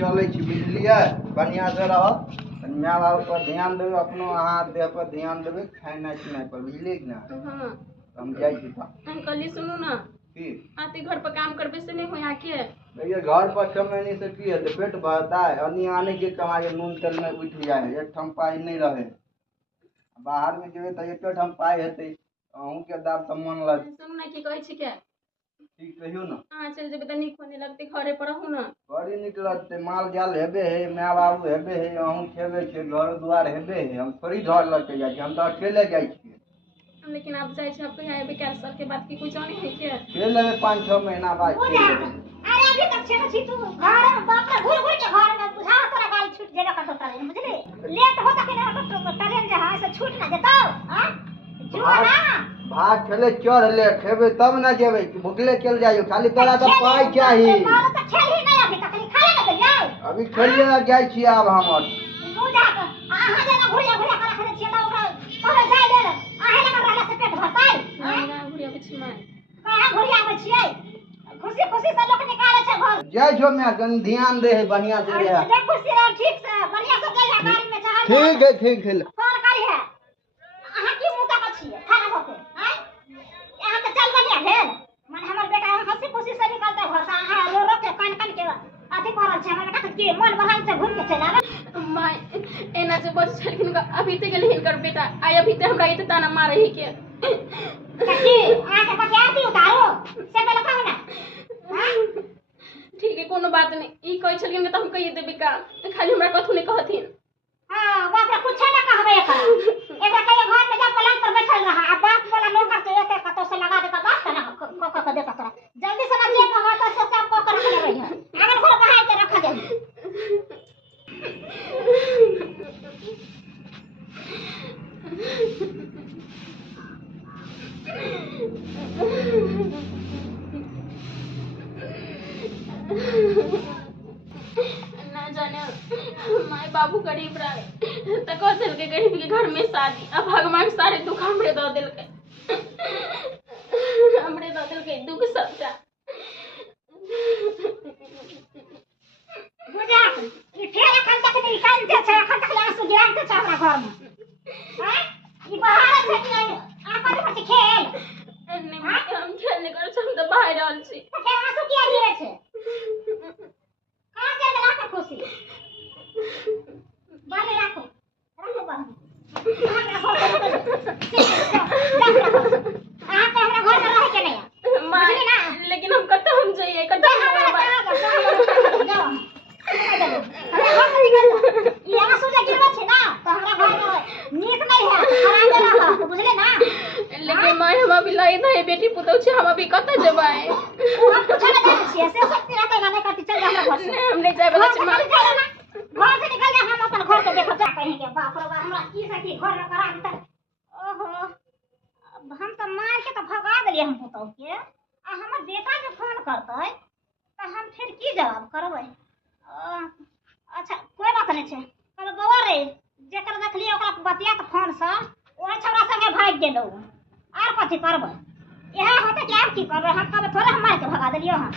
चले बुझलिए बढ़िया से रह माय बाप पर ध्यान देवे अपनो अहाँ देह पर ध्यान देवे खाना पीना पर बुझलिए कि ना। हां हम जाई छी त अंकल सुनो ना की आते घर पर काम करबे से नहीं हो आके भैया घर पर कमाने से की है पेट भरता है अनि आने के कमाए नून तेल में उठ जाए एक ठम पाई नहीं रहे बाहर में जेबे त एक ठम पाई हेते अहूं के दाब त मन लग सुनो ना की कहै छी के ठीक कहियो ना। हां चल जेबे त नीक होने लगते घरे पर रहू ना बड़ी निक लगते माल जाल हेबे है माय बाबू हेबे है अहूं खेबे छे घर द्वार हेबे है हम थोड़ी घर लग जाई छी हम त अकेले जाई छी लेकिन आप जाए छे आप यहाँ पे क्या साल के बाद की कोई जाने है क्या खेल लेबे 5-6 महीना बाद खेल लेबे। अरे अभी तक छे छी तू घर में बाप रे घुर घुर के घर में बुझा तोरा गाल छूट जेबे कतो ट्रेन बुझली लेट होता कि ना तो ट्रेन जे है से छूट ना जेतो हां जुआ ना भात खेले चढ़ ले खेबे तब ना जेबे भूखले चल जाइयो खाली तोरा तो पाई चाहिए मारो तो खेल ही नहीं अभी तक खाली खाले ना गइयो अभी खेले जाई छी अब हमर बुझा के आहा जना घुरिया घुरिया कर रखे छी त ओकरा पहले जाय ले आहे लगा रहला से पेट भरताई हां घुरिया बची मां कहां घुरिया में छियै खुशी खुशी से लोग निकाले छै घर जय छो मैं कन ध्यान दे है बढ़िया से रह देख खुशी रह ठीक से बढ़िया से जय गाड़ी में चढ़ ठीक है ठीक है फोन करी है अहाँ की मुंह तक छियै खाना होके हैं यहाँ तो चल बढ़िया भेल मन हमर बेटा हंसी खुशी से निकलता घर से अहाँ रो रो के कान कान के अथी करल छै हमर बेटा के मन बढ़ाई से घूम के चल आवे मां एना से बस छलखिन अभी ते गेल हिनकर बेटा आई अभी ते हमरा इते ताना मारे ही के कथी आके पटियाती उतारो से पहले कहू ना हां ठीक है कोनो बात नहीं ई कहै छलियन त हम कहि देबे का खाली हमरा कथु नहीं कहथिन हां बाप रे कुछ ना कहबे एकरा कहियो घर में जा पलंग पर बैठल रहा आ बाप वाला नौकर से एक कतो से लगा देता बात ना क देता तोरा जल्दी से ना जे कहा तो से सब को कर के रही है अगर घर बाहर के रखा दे ना जाने माय बाबू गरीब रहे त कह दिल के गरीब के घर में शादी अब भगवान सारे दुख हमरे दो दिल के दुख सबका बुझा ई फेर एखन तक नहीं कानते छै एखन तक आंसू गिराते छै हमरा घर में हैं ई बाहर छै कि नहीं आकर पर खेल नहीं हम खेलने कर हम तो बाहर रहल छी तो फेर आंसू किया गिरे छै कहां चल गेला का खुशी बाले राखो राखो बाले अहाँ के हमरा घर में रहे के नहीं बुझली ना लेकिन हम कत हम जाइए कत ये आंसू जे गिरबे छै ना तो हमरा घर में नीक नहीं है खराब रहा बुझले ना लेकिन माय हम अभी लाई नहीं बेटी पुतौ छै हम अभी कत जेबै हम कुछ ना जाने छियै से शक्ति रहते ना नहीं करती चल जा हमरा घर से हम नहीं जाय वाला छी माय घर से निकल जा हम अपन घर के देखो क्या कहेंगे बाप रे बाप हमरा की सकी घर में करा देता ओहो अब हम तो मार के तो भगा देलिए हम पुतौ के आ हमर बेटा जो फोन करतै तो हम फिर की जवाब करबै अच्छा कोई बात नहीं छै कल बौआ रे जेकर देखलिए ओकरा बतिया के फोन से ओहे छौरा संगे भाग गेलौ आर कथि करबै यह होते कि आब की करबै हम कबे थोड़े हम मार के भगा देलियो हम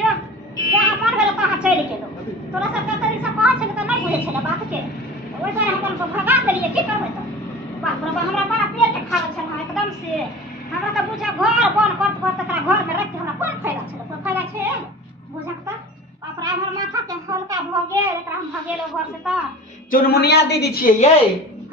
जो जहाँ मन भेल तहाँ चलि गेलौ तोरा सब के तरी से कहै छै त नहीं बुझै छै बात के ओइ दुआरे हम अपन भगा देलिए की करबै त बाप रे बाप हमरा बड़ा पेट खाल छै ना एकदम से हमरा त बुझा घर बन करत करत तकरा घर में रख के हमरा कोन फायदा छै कोन फायदा छै बुझा त बाप रे हमर माथा के हल्का भ गेल एकरा हम भगेलो घर से त चुनमुनिया दीदी छियै ये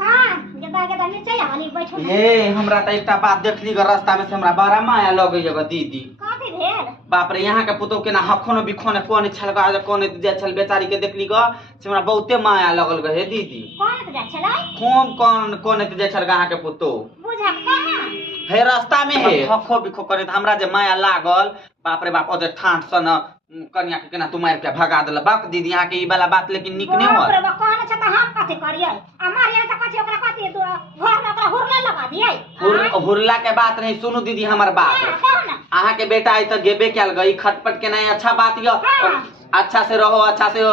हां गेदा नीचे आली बैठो ये हमरा त एकटा बात देखली ग रास्ता में से हमरा बड़ा माया लगै ग दीदी कथि भेल बाप रे यहाँ के पुतौ के ना हखनो बिखोने कोने छलगा कोने जे छल बेचारी के देखली ग से हमरा बहुते माया लगल ग हे दीदी कोन जा छलै कौन कोने जे छल गा के पुतौ बुझा कहां हे रास्ता में हे हखो बिखो करे त हमरा जे माया लागल बाप रे बाप ओजे ठाठ सन कन्या के केना तू मार के भगा देला बाप दीदी यहाँ के ई वाला बात लेकिन निक नहीं बाप रे हो बाप कहने छ त हम कथि करियै हमार यहाँ त कथि ओकरा कथि घर में ओकरा हुरला लगा दियै हुरला के बात नहीं सुनू दीदी हमर बात कहो ना अहाँ के बेटा आई त गेबे कैल गई खटपट के नहीं अच्छा बात यो अच्छा से रहो अच्छा से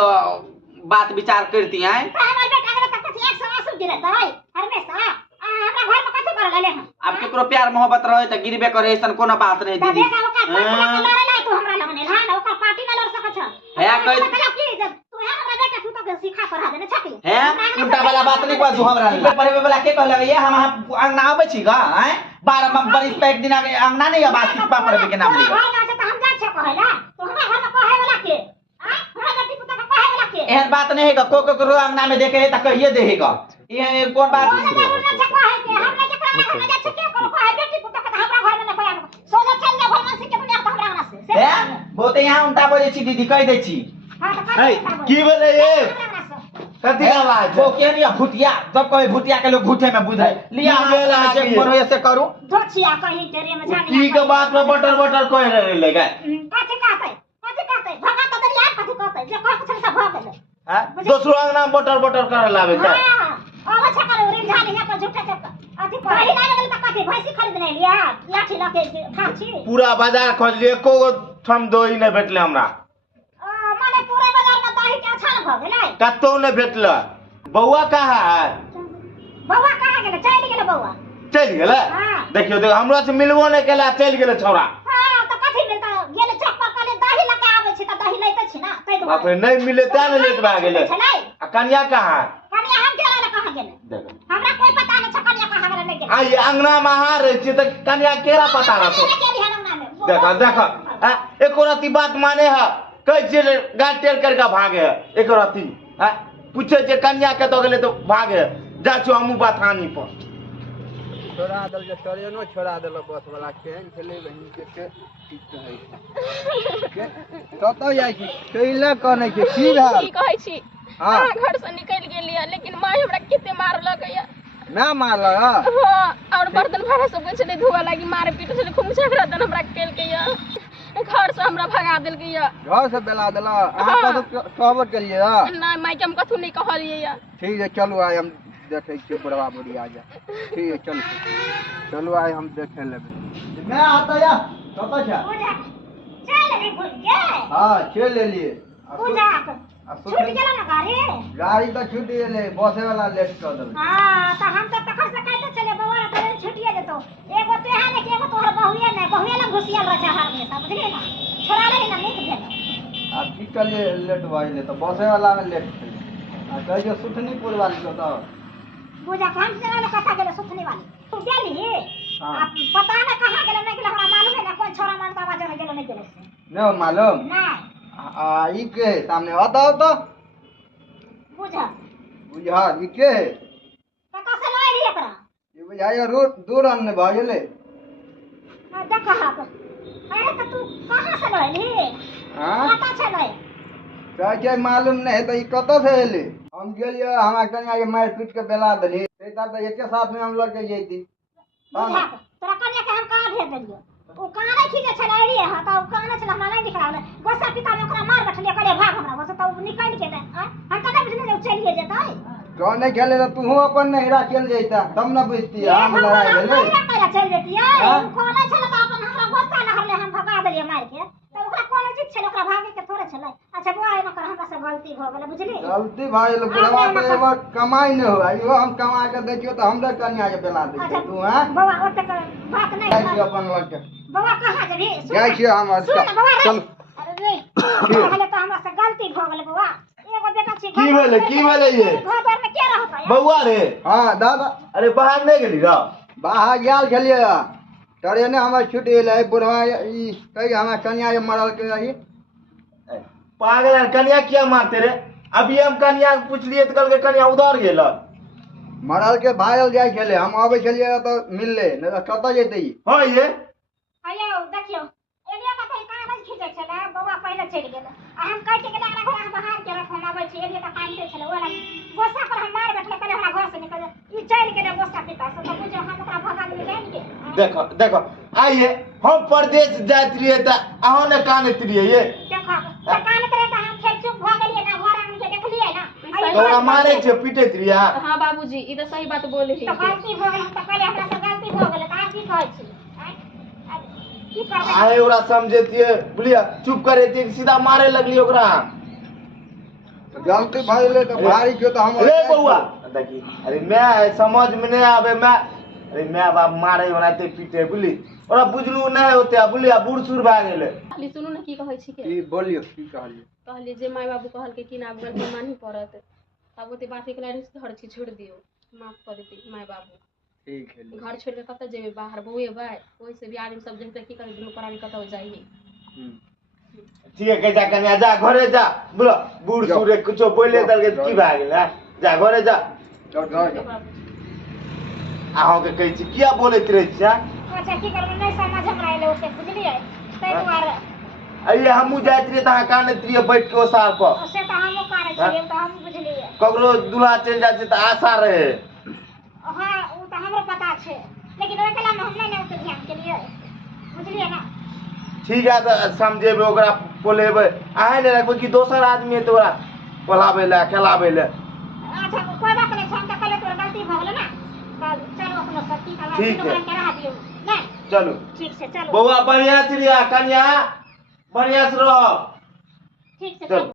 बात विचार करती हैं हमर बेटा अगर तक कथि एक सौ आंसू गिरत है हमेशा हमरा घर में कथि कर लेले हम अब केकरो प्यार मोहब्बत रहे त गिरबे करे ऐसन कोनो बात नहीं दीदी देखा ओकर पार्टी लड़े लाई तू हमरा लगने हां ओकर पार्टी न लड़ सकछ है कह तू है हैं उल्टा वाला बात नहीं बाजू हमरा पढ़े वाला के कहले ये हम अंगना आबै छी गा हैं 12 बरिस पे एक दिन आगे अंगना नहीं आबा सिपा पढ़े के नाम लियो हम जा छे कहला तो हमरा घर में कहे वाला के हमरा बेटी पुता के कहे वाला के एहन बात नहीं है को अंगना में देखे है त कहिए देहेगा ये कौन बात हम जा छे के करो कहे बेटी पुता के हमरा घर में न कहे सोजा चल जा घर में से के दुनिया के हमरा अंगना से हैं बहुत यहाँ उल्टा बोले छी दीदी कह दे छी हां तो की बोले ये कथी का आवाज वो के नहीं भूतिया जब कहे भूतिया के लोग भूते में बुझे लिया में चेक करो ऐसे करू दोछिया कहीं तेरे में जाने की के बात में बटर बटर कह रहे लेगा कथी कहते भगा तो दरिया कथी कहते जे कह कुछ सब भाग गेले हैं दूसरो अंगना में बटर बटर करे लावे का हां अब अच्छा करो रे झाली यहाँ पर झूठे से अथी पढ़ी ना गेल त कथी भैंसी खरीदने लिया लाठी लके खाची पूरा बाजार खोज लिए एको ठम दोई नहीं भेटले हमरा माने पूरा बाजार में दही के अच्छा न भ गेलै कतो नहीं भेटले बउआ कहाँ है बउआ कहाँ गेलै चल गेलै बउआ चल गेले हां देखियो देख हमरा से मिलबो नहीं केला चल गेले छौरा हां तो कथी मिलता गेलै चौक पर कले दही लके आबै छै त दही लैते छी ना तै बाप रे नहीं मिले त नहीं लेट भा गेले छलै आ कन्या कहाँ है कनिया हम गेलै कहाँ गेलै देख हमरा कोई पता नहीं छ कनिया कहाँ गेलै नहीं गेलै आ ये अंगना में हार रहे छी त कन्या केरा पता ना तो देखा एको राती बात माने है कह छे गाड़ टेर करके भागे है एको राती पूछे छे कन्या के तो गेले तो भागे जा छु हमू बाथानी पर छोड़ा दल जे ट्रेनो छोड़ा देल बस वाला केहन छलै बहिन के ठीक कहै छै कतौ जाइ छी कैले कने के की भेल की कहै छी हां घर से निकल गेलिए लेकिन माय हमरा कते मारलक या ना मारल हां और बर्तन भाड़ा सब के छले धोआ लागी मारे पीट छले खूब झगड़ा दन हमरा केल के या घर से हमरा भगा देल के या घर से बेला देला अहाँ कब कहबो केलिए ना माय के हम कथु नहीं कहलिए या ठीक है चलू आइ हम देखे छियै बुढ़वा बुढ़ी आ जा ठीक है चलू चलू आइ हम देखे लेबै मैं आता या कत छै पूजा चल रे भूल गे हां चल लेलिए पूजा छूट गेला ना गाड़ी तो छूट गेले बसे वाला लेट कर देल हां त हम त तखर से कहते चले बवारा त छूटिए जेतो एगो तेहा ने एगो तोहर बहुए ने बहुए लग घुसियल रह चाहर में सब बुझली ना छोड़ा ले ना नीक भेल आ की कलिए लेट भइले तो बसे वाला में लेट छै आ कह जो सुथनीपुर वाली को तो पूजा कौन से वाला कथा गेले सुथनी वाली तू गेली हां आप पता ना कहां गेले नहीं गेले हमरा मालूम है ना कौन छोरा मानता बाजा में गेले नहीं गेले से न मालूम ना आ ई के सामने बताओ तो बुझा बुझा ई के कता से लाई रे एकरा ये बुझाया रोड दूर अन्ने भ गेले देख कहां पर अरे त तू कहां से लाई हां पता चले कह के मालूम नहीं तो ई कत से एले हम गेलिए हमरा कन्या के मार पीट के बेला देली तेता तो एके साथ में हम लग के जैती बुझा तोरा कन्या के हम कहां भेज देलियो ओ कहां नहीं खींचे छलाई रे हां त कहां नहीं छला हमरा नहीं दिखला गोसा पिता में ओकरा मार बैठलिए करे भाग हमरा बस त निकल के हम कने बुझने चलिए जेतै कौन नहीं खेले तो तू अपन नहीं राखेल जैता तब न बुझती हम लड़ाई भेले हमरा चल जेती कौन छला त अपन हमरा गोसा नहरले हम भगा देलिए मार के त ओकरा कोन चीज छले ओकरा भागे के थोड़े छले अच्छा बुआ एना कर हमरा से गलती भ गेले बुझली गलती भाई लोग बुढ़वा तो एगो कमाई न हो इहो हम कमा के देखियो तो हमरे कन्या के बेला दे तू हां बाबा ओते बात नहीं जाई छी अपन लग के बाबा कहां जेबी जाई छी हम चल अरे रे पहले तो हमरा से गलती भ गेले बाबा एगो बेटा छी की बोले ये घर पर में के रहत है बउआ रे हां दादा अरे बाहर नहीं गेली रा बाहर गेल खेलिए ट्रेने हमर छूट गेले बुढ़वा ई कही हमरा कन्या के मरल के रही पागल है कन्या क्या मारते रे अभी हम कन्या पूछ लिए तो कल के कन्या उधर गेल मरल के भागल जाय खेले हम आबै छलिए तो मिलले नहीं तो कत जैते हां ये आयो देखियो एलिया का कहीं कागज खींचे छले बाबा पहले चल गेले आ हम कह के गेले हमरा घर बाहर के रख हम आबै छी एलिया का कागज छले ओला गोसा पर हम मार बैठले पहले हमरा घर से निकल ई चल गेले गोसा पिता से तो बुझो हम ओकरा भगा देले जान के देखो देखो आइए हम परदेश जात रहिए त अहो ने कानत रहिए ये देखो त कान करे त हम खेत चुप भ गेलिए ना घर हम के देखलिए ना तोरा मारे छे पीटत रहिए हां बाबूजी ई त सही बात बोले छी तो गलती भ गेल त पहले हमरा से गलती भ गेल त आप की कहै छी की करबै आए ओरा समझेतिए बुलिया चुप करे ती सीधा मारे लगली ओकरा गलती भइले तो भारी क्यों तो हम रे बउआ देखी अरे मैं समझ में नहीं आवे मैं अरे मैं बाप मारे बनाते पीटे बुली ओरा बुझलू नहीं होते बुलिया बूढ़ सुर भा गेले खाली सुनू ना की कहै छी के की बोलियो की कहलिए कहली जे माय बाबू कहल के कि ना गलती मानी पड़त तब वो बात के लाइन से हर चीज छोड़ दियो, माफ कर देती माय बाबू। ठीक है घर छोड़ के कत जेबे बाहर बहुए बाय, ओइ से भी आदमी सब जते की करे दुनु प्राणी कत हो जाई। ठीक है जा कन्या जा घरे जा बोलो बूढ़ सूरे कुछ बोले दल के की भाग गेल जा घरे जा जाओ जाओ अहाँ के कहै छी किया बोलैत रहै छी अच्छा की करब नहीं समझ हमरा आइले ओते बुझलिए तै दुआरे अइए हमहू जाइत रहिए त अहाँ कानैत रहिए बैठ के ओसार पर से त हमहु काने छियै त हम बुझलिए ककरो दूल्हा चलि जाइ छै त आशा रहे हां उ त हमरो पता छै लेकिन ओइ कला में हम नहीं ओते ध्यान केलिए बुझलिए ना। ठीक है तो समझेबे ओकरा बोलेबे अहाँ ने रखबे कि दोसर आदमी है तो ओकरा बोलाबे ले खिलाबे ले। अच्छा कोई बात नहीं हम त कले तोर गलती भ गेलै ना त चलो अपना सत्ती का ठीक है। करा दियो नहीं चलो ठीक से चलो बउआ बढ़िया से रिया कन्या बढ़िया से रहो ठीक से चलो। चलो।